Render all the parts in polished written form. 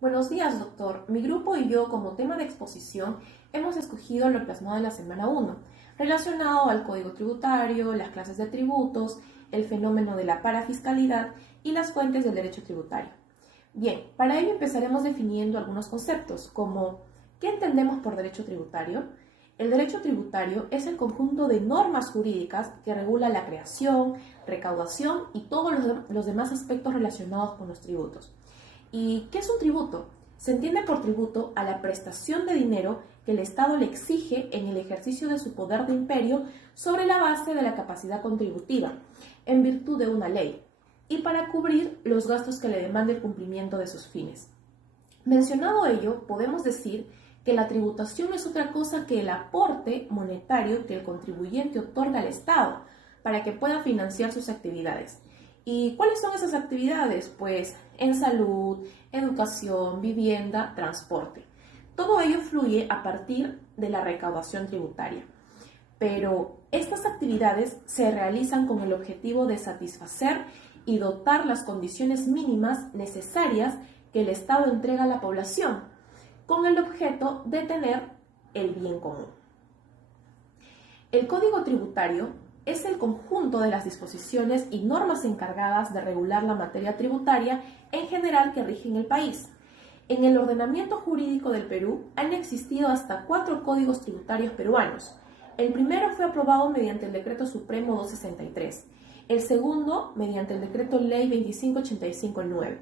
Buenos días, doctor. Mi grupo y yo, como tema de exposición, hemos escogido lo plasmado en la semana 1, relacionado al Código Tributario, las clases de tributos, el fenómeno de la parafiscalidad y las fuentes del derecho tributario. Bien, para ello empezaremos definiendo algunos conceptos, como ¿qué entendemos por derecho tributario? El derecho tributario es el conjunto de normas jurídicas que regula la creación, recaudación y todos los demás aspectos relacionados con los tributos. ¿Y qué es un tributo? Se entiende por tributo a la prestación de dinero que el Estado le exige en el ejercicio de su poder de imperio sobre la base de la capacidad contributiva, en virtud de una ley, y para cubrir los gastos que le demande el cumplimiento de sus fines. Mencionado ello, podemos decir que la tributación no es otra cosa que el aporte monetario que el contribuyente otorga al Estado para que pueda financiar sus actividades. ¿Y cuáles son esas actividades? Pues en salud, educación, vivienda, transporte. Todo ello fluye a partir de la recaudación tributaria. Pero estas actividades se realizan con el objetivo de satisfacer y dotar las condiciones mínimas necesarias que el Estado entrega a la población, con el objeto de tener el bien común. El Código Tributario es el conjunto de las disposiciones y normas encargadas de regular la materia tributaria en general que rigen el país. En el ordenamiento jurídico del Perú han existido hasta 4 códigos tributarios peruanos. El primero fue aprobado mediante el Decreto Supremo 263, el segundo mediante el Decreto Ley 2585-9,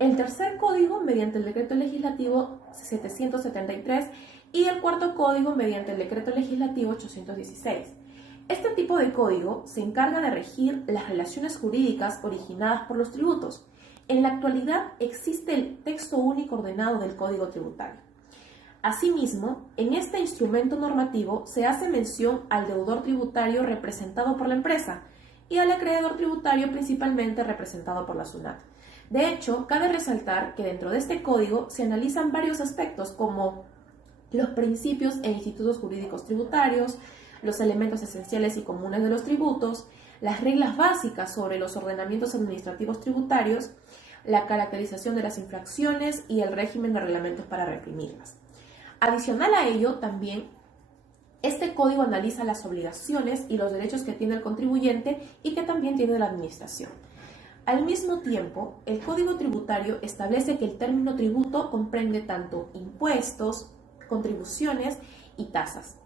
el tercer código mediante el Decreto Legislativo 773 y el cuarto código mediante el Decreto Legislativo 816. Este tipo de código se encarga de regir las relaciones jurídicas originadas por los tributos. En la actualidad existe el texto único ordenado del Código Tributario. Asimismo, en este instrumento normativo se hace mención al deudor tributario representado por la empresa y al acreedor tributario principalmente representado por la SUNAT. De hecho, cabe resaltar que dentro de este código se analizan varios aspectos como los principios e institutos jurídicos tributarios, los elementos esenciales y comunes de los tributos, las reglas básicas sobre los ordenamientos administrativos tributarios, la caracterización de las infracciones y el régimen de reglamentos para reprimirlas. Adicional a ello, también, este código analiza las obligaciones y los derechos que tiene el contribuyente y que también tiene la administración. Al mismo tiempo, el Código Tributario establece que el término tributo comprende tanto impuestos, contribuciones y tasas.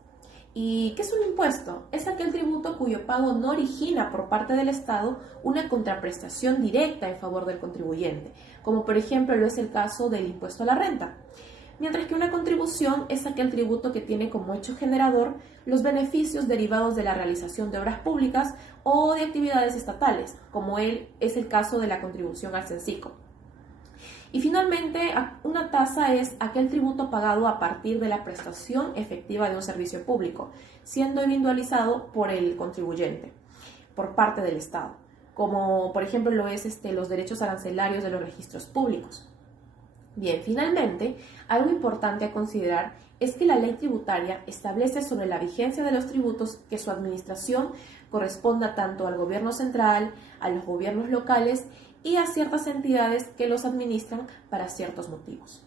¿Y qué es un impuesto? Es aquel tributo cuyo pago no origina por parte del Estado una contraprestación directa en favor del contribuyente, como por ejemplo lo es el caso del impuesto a la renta. Mientras que una contribución es aquel tributo que tiene como hecho generador los beneficios derivados de la realización de obras públicas o de actividades estatales, como es el caso de la contribución al CENSICO. Y finalmente, una tasa es aquel tributo pagado a partir de la prestación efectiva de un servicio público, siendo individualizado por el contribuyente, por parte del Estado, como por ejemplo lo es los derechos arancelarios de los registros públicos. Bien, finalmente, algo importante a considerar es que la ley tributaria establece sobre la vigencia de los tributos que su administración corresponda tanto al gobierno central, a los gobiernos locales y a ciertas entidades que los administran para ciertos motivos.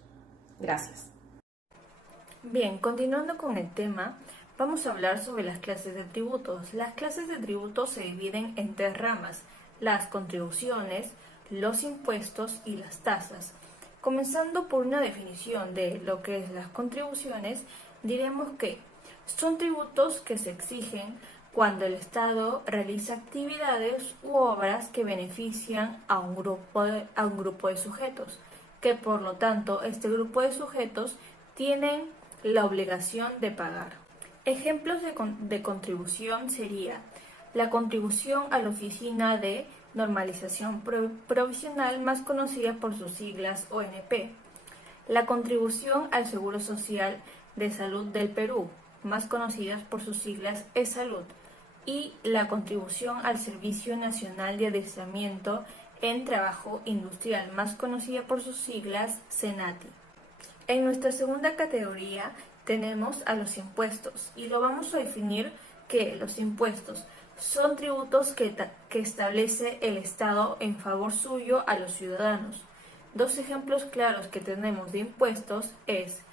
Gracias. Bien, continuando con el tema, vamos a hablar sobre las clases de tributos. Las clases de tributos se dividen en 3 ramas: las contribuciones, los impuestos y las tasas. Comenzando por una definición de lo que es las contribuciones, diremos que son tributos que se exigen cuando el Estado realiza actividades u obras que benefician a un grupo de sujetos, que por lo tanto este grupo de sujetos tienen la obligación de pagar. Ejemplos de contribución sería la contribución a la Oficina de Normalización Provisional, más conocida por sus siglas ONP, la contribución al Seguro Social de Salud del Perú, más conocidas por sus siglas eSalud, y la contribución al Servicio Nacional de Adiestramiento en Trabajo Industrial, más conocida por sus siglas SENATI. En nuestra segunda categoría tenemos a los impuestos y lo vamos a definir que los impuestos son tributos que establece el Estado en favor suyo a los ciudadanos. Dos ejemplos claros que tenemos de impuestos es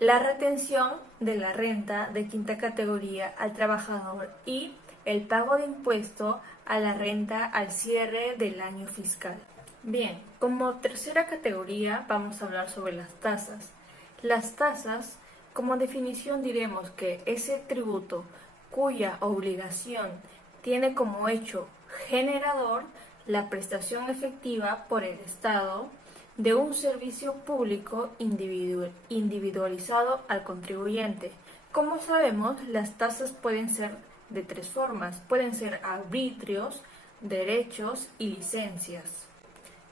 la retención de la renta de quinta categoría al trabajador y el pago de impuesto a la renta al cierre del año fiscal. Bien, como tercera categoría vamos a hablar sobre las tasas. Las tasas, como definición diremos que ese tributo cuya obligación tiene como hecho generador la prestación efectiva por el Estado de un servicio público individualizado al contribuyente. Como sabemos, las tasas pueden ser de tres formas. Pueden ser arbitrios, derechos y licencias.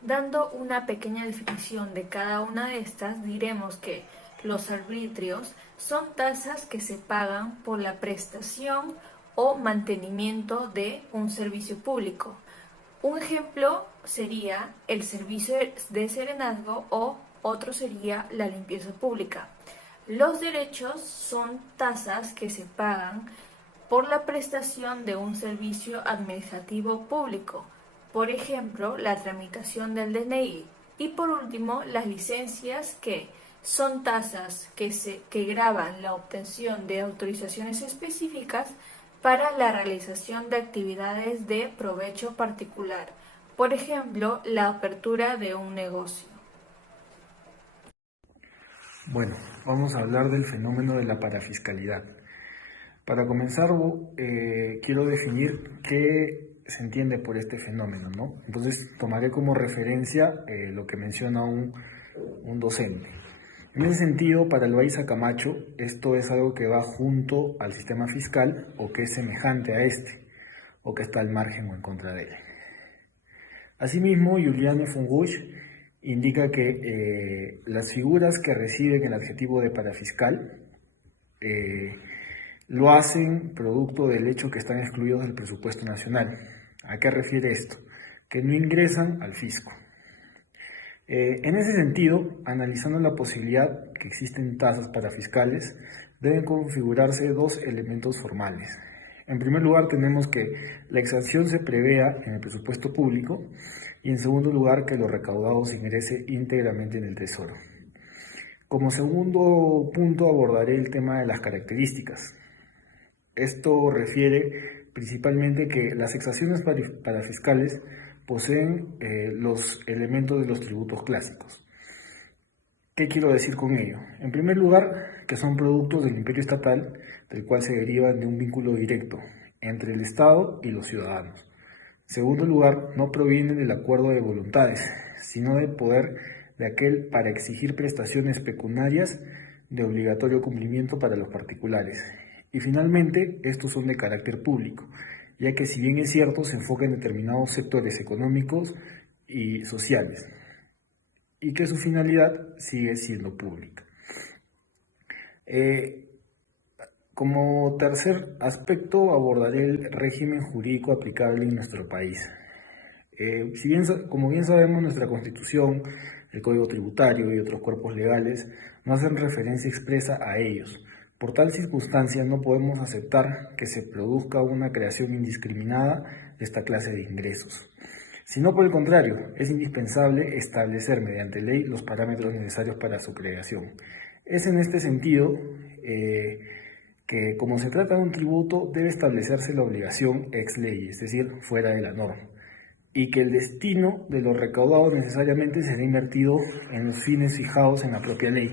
Dando una pequeña definición de cada una de estas, diremos que los arbitrios son tasas que se pagan por la prestación o mantenimiento de un servicio público. Un ejemplo sería el servicio de serenazgo o otro sería la limpieza pública. Los derechos son tasas que se pagan por la prestación de un servicio administrativo público, por ejemplo, la tramitación del DNI. Y por último, las licencias, que son tasas que gravan la obtención de autorizaciones específicas para la realización de actividades de provecho particular, por ejemplo, la apertura de un negocio. Bueno, vamos a hablar del fenómeno de la parafiscalidad. Para comenzar, quiero definir qué se entiende por este fenómeno, ¿no? Entonces, tomaré como referencia lo que menciona un docente. En ese sentido, para Loaiza Camacho, esto es algo que va junto al sistema fiscal o que es semejante a este, o que está al margen o en contra de él. Asimismo, Juliane Funguch indica que las figuras que reciben el adjetivo de parafiscal lo hacen producto del hecho que están excluidos del presupuesto nacional. ¿A qué refiere esto? Que no ingresan al fisco. En ese sentido, analizando la posibilidad que existen tasas parafiscales, deben configurarse dos elementos formales. En primer lugar, tenemos que la exención se prevea en el presupuesto público y en segundo lugar, que lo recaudado se ingrese íntegramente en el Tesoro. Como segundo punto, abordaré el tema de las características. Esto refiere principalmente que las exenciones parafiscales poseen los elementos de los tributos clásicos. ¿Qué quiero decir con ello? En primer lugar, que son productos del imperio estatal, del cual se derivan de un vínculo directo entre el Estado y los ciudadanos. En segundo lugar, no provienen del acuerdo de voluntades, sino del poder de aquel para exigir prestaciones pecuniarias de obligatorio cumplimiento para los particulares. Y finalmente, estos son de carácter público, ya que si bien es cierto, se enfoca en determinados sectores económicos y sociales, y que su finalidad sigue siendo pública. Como tercer aspecto, abordaré el régimen jurídico aplicable en nuestro país. Como bien sabemos, nuestra Constitución, el Código Tributario y otros cuerpos legales no hacen referencia expresa a ellos. Por tal circunstancia, no podemos aceptar que se produzca una creación indiscriminada de esta clase de ingresos, sino por el contrario, es indispensable establecer mediante ley los parámetros necesarios para su creación. Es en este sentido que, como se trata de un tributo, debe establecerse la obligación ex ley, es decir, fuera de la norma, y que el destino de lo recaudado necesariamente será invertido en los fines fijados en la propia ley,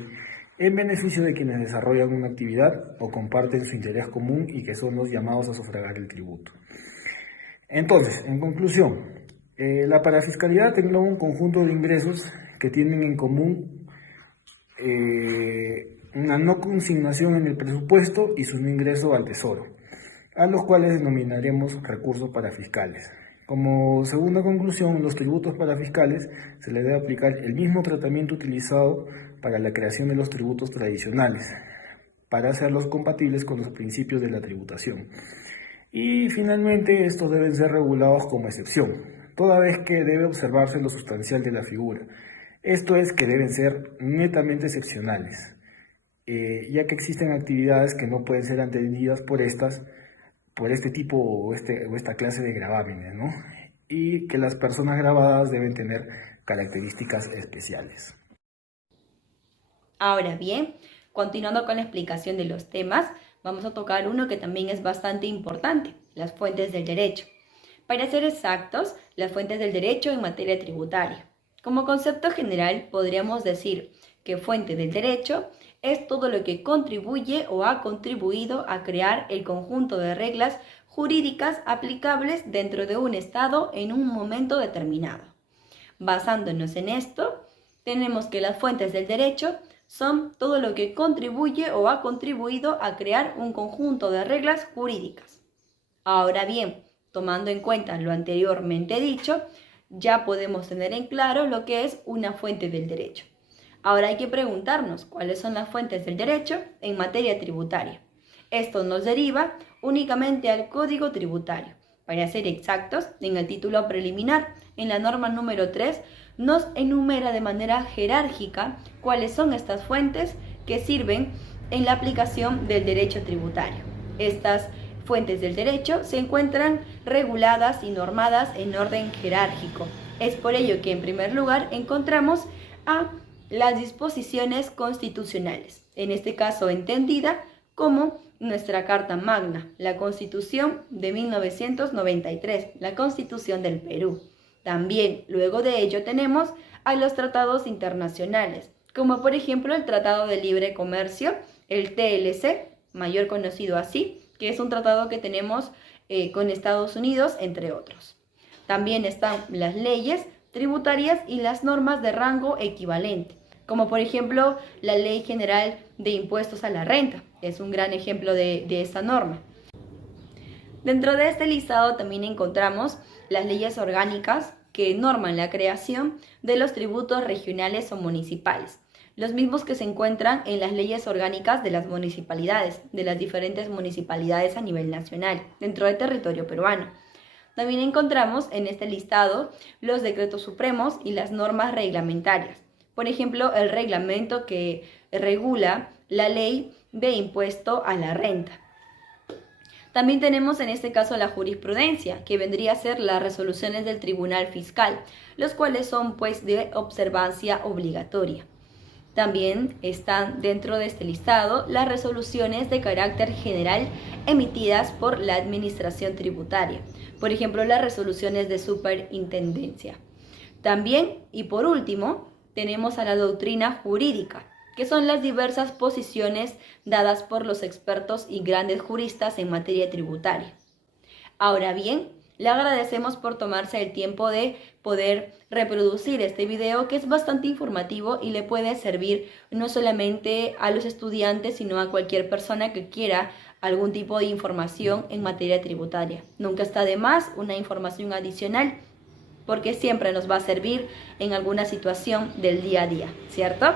en beneficio de quienes desarrollan una actividad o comparten su interés común y que son los llamados a sufragar el tributo. Entonces, en conclusión, la parafiscalidad engloba un conjunto de ingresos que tienen en común una no consignación en el presupuesto y su no ingreso al Tesoro, a los cuales denominaremos recursos parafiscales. Como segunda conclusión, los tributos parafiscales se les debe aplicar el mismo tratamiento utilizado para la creación de los tributos tradicionales, para hacerlos compatibles con los principios de la tributación. Y finalmente, estos deben ser regulados como excepción, toda vez que debe observarse lo sustancial de la figura. Esto es que deben ser netamente excepcionales, ya que existen actividades que no pueden ser atendidas por este tipo o esta clase de gravámenes, ¿no? y que las personas grabadas deben tener características especiales. Ahora bien, continuando con la explicación de los temas, vamos a tocar uno que también es bastante importante, las fuentes del derecho. Para ser exactos, las fuentes del derecho en materia tributaria. Como concepto general, podríamos decir que fuente del derecho es todo lo que contribuye o ha contribuido a crear el conjunto de reglas jurídicas aplicables dentro de un Estado en un momento determinado. Basándonos en esto, tenemos que las fuentes del derecho son todo lo que contribuye o ha contribuido a crear un conjunto de reglas jurídicas. Ahora bien, tomando en cuenta lo anteriormente dicho, ya podemos tener en claro lo que es una fuente del derecho. Ahora hay que preguntarnos cuáles son las fuentes del derecho en materia tributaria. Esto nos deriva únicamente al Código Tributario. Para ser exactos, en el título preliminar, en la norma número 3, nos enumera de manera jerárquica cuáles son estas fuentes que sirven en la aplicación del derecho tributario. Estas fuentes del derecho se encuentran reguladas y normadas en orden jerárquico. Es por ello que en primer lugar encontramos a las disposiciones constitucionales, en este caso entendida como nuestra Carta Magna, la Constitución de 1993, la Constitución del Perú. También, luego de ello, tenemos a los tratados internacionales, como por ejemplo el Tratado de Libre Comercio, el TLC, mayor conocido así, que es un tratado que tenemos con Estados Unidos, entre otros. También están las leyes tributarias y las normas de rango equivalente, como por ejemplo la Ley General de Impuestos a la Renta, es un gran ejemplo de esta norma. Dentro de este listado también encontramos las leyes orgánicas que norman la creación de los tributos regionales o municipales, los mismos que se encuentran en las leyes orgánicas de las municipalidades, de las diferentes municipalidades a nivel nacional, dentro del territorio peruano. También encontramos en este listado los decretos supremos y las normas reglamentarias. Por ejemplo, el reglamento que regula la ley de impuesto a la renta. También tenemos en este caso la jurisprudencia, que vendría a ser las resoluciones del Tribunal Fiscal, los cuales son pues de observancia obligatoria. También están dentro de este listado las resoluciones de carácter general emitidas por la Administración Tributaria, por ejemplo las resoluciones de superintendencia. También, y por último, tenemos a la doctrina jurídica, que son las diversas posiciones dadas por los expertos y grandes juristas en materia tributaria. Ahora bien, le agradecemos por tomarse el tiempo de poder reproducir este video, que es bastante informativo y le puede servir no solamente a los estudiantes, sino a cualquier persona que quiera algún tipo de información en materia tributaria. Nunca está de más una información adicional, porque siempre nos va a servir en alguna situación del día a día, ¿cierto?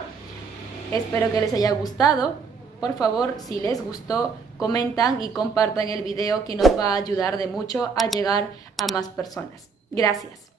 Espero que les haya gustado. Por favor, si les gustó, comentan y compartan el video, que nos va a ayudar de mucho a llegar a más personas. Gracias.